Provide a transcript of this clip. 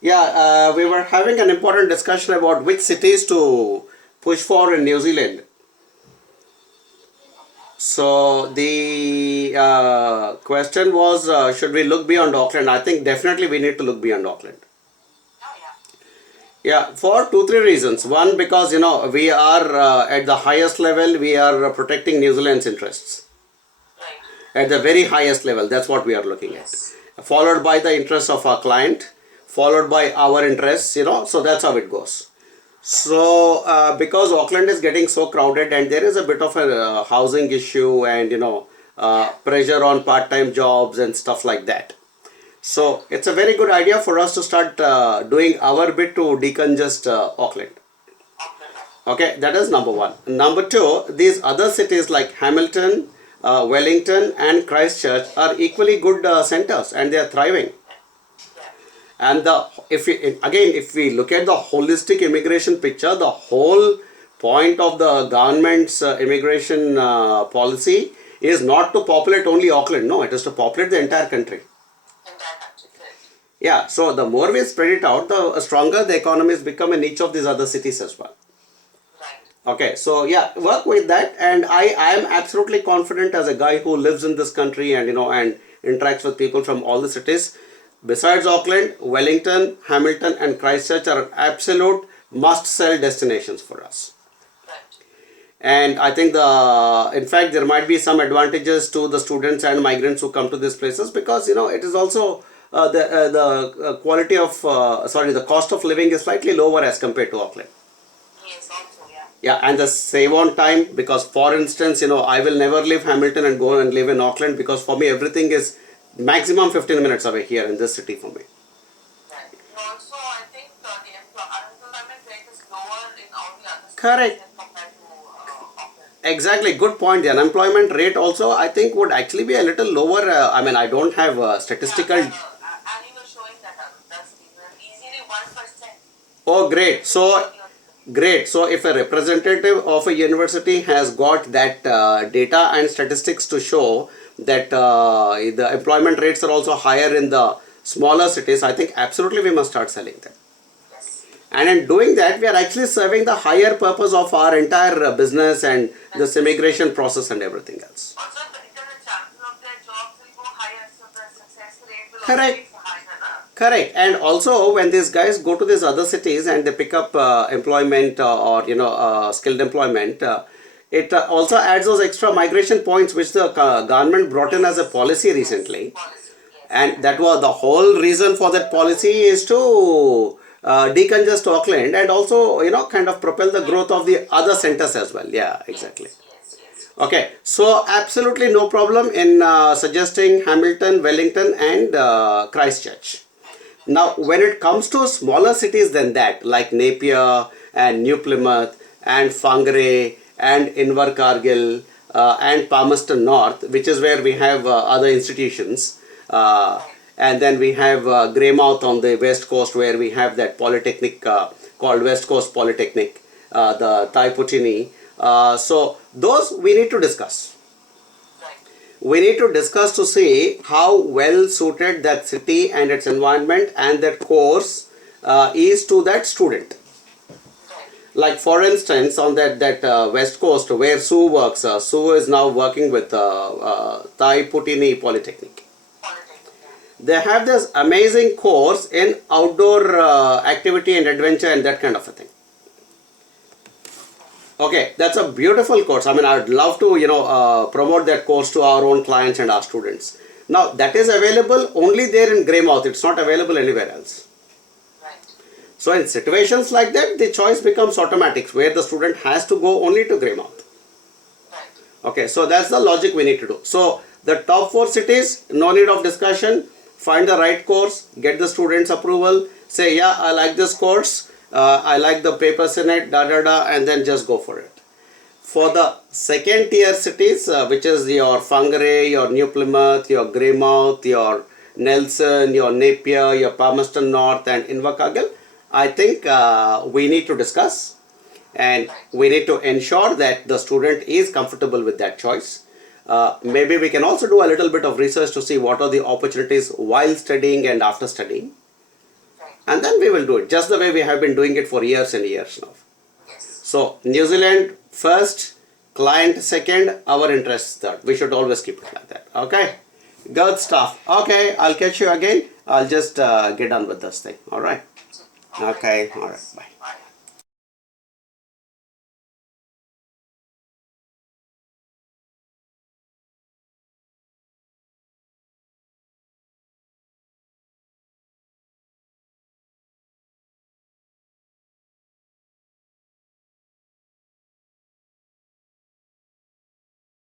Yeah, we were having an important discussion about which cities to push for in New Zealand. So the question was, should we look beyond Auckland? I think definitely we need to look beyond Auckland. Yeah, for two, three reasons. One, because we are at the highest level, we are protecting New Zealand's interests at the very highest level. That's what we are looking at. Followed by the interests of our client, followed by our interests. So that's how it goes. So because Auckland is getting so crowded and there is a bit of a housing issue and pressure on part-time jobs and stuff like that. So it's a very good idea for us to start doing our bit to decongest Auckland. Okay, that is number one. Number two, these other cities like Hamilton, Wellington and Christchurch are equally good centers and they are thriving. And if we look at the holistic immigration picture, the whole point of the government's immigration policy is not to populate only Auckland. No, it is to populate the entire country. Yeah, so the more we spread it out, the stronger the economies become in each of these other cities as well. Okay, so yeah, work with that, and I am absolutely confident as a guy who lives in this country and and interacts with people from all the cities. Besides Auckland, Wellington, Hamilton and Christchurch are absolute must-sell destinations for us. And I think in fact there might be some advantages to the students and migrants who come to these places because it is also the quality of the cost of living is slightly lower as compared to Auckland. Yeah, and the save on time because for instance, I will never leave Hamilton and go and live in Auckland because for me everything is maximum 15 minutes away here in this city for me. Right. Also, I think the unemployment rate is lower in all the other Correct. cities compared to Auckland. Exactly, good point. The unemployment rate also I think would actually be a little lower. I mean, I don't have statistical. And you were showing that that's easily 1%. Oh, great. Great. So if a representative of a university has got that data and statistics to show that the employment rates are also higher in the smaller cities, I think absolutely we must start selling them. Yes. And in doing that, we are actually serving the higher purpose of our entire business and this immigration process and everything else. Also, the chances of their jobs will go higher, so the success rate will Correct. also be higher. Correct. And also when these guys go to these other cities and they pick up employment or skilled employment, it also adds those extra migration points which the government brought in as a policy recently. And that was the whole reason for that policy is to decongest Auckland and also kind of propel the growth of the other centers as well. Yeah, exactly. Okay, so absolutely no problem in suggesting Hamilton, Wellington and Christchurch. Now, when it comes to smaller cities than that, like Napier and New Plymouth and Whangarei and Invercargill and Palmerston North, which is where we have other institutions, and then we have Greymouth on the west coast where we have that polytechnic called West Coast Polytechnic, the Tai Putini. So those we need to discuss. We need to discuss to see how well suited that city and its environment and that course is to that student. Like for instance, on that west coast where Sue works, Sue is now working with Tai Putini Polytechnic. They have this amazing course in outdoor activity and adventure and that kind of a thing. Okay, that's a beautiful course. I mean, I'd love to, promote that course to our own clients and our students. Now, that is available only there in Greymouth. It's not available anywhere else. Right. So, in situations like that, the choice becomes automatic, where the student has to go only to Greymouth. Right. Okay, so that's the logic we need to do. So, the top 4 cities, no need of discussion. Find the right course, get the students' approval, say, yeah, I like this course. I like the papers in it, and then just go for it. For the second tier cities, which is your Whangarei, your New Plymouth, your Greymouth, your Nelson, your Napier, your Palmerston North and Invercargill, I think we need to discuss and we need to ensure that the student is comfortable with that choice. Maybe we can also do a little bit of research to see what are the opportunities while studying and after studying. and then we will do it just the way we have been doing it for years and years now. Yes. So New Zealand first, client second, our interests third. We should always keep it like that. Okay, good stuff. Okay, I'll catch you again. I'll just get on with this thing. All right. Okay. All right. Bye.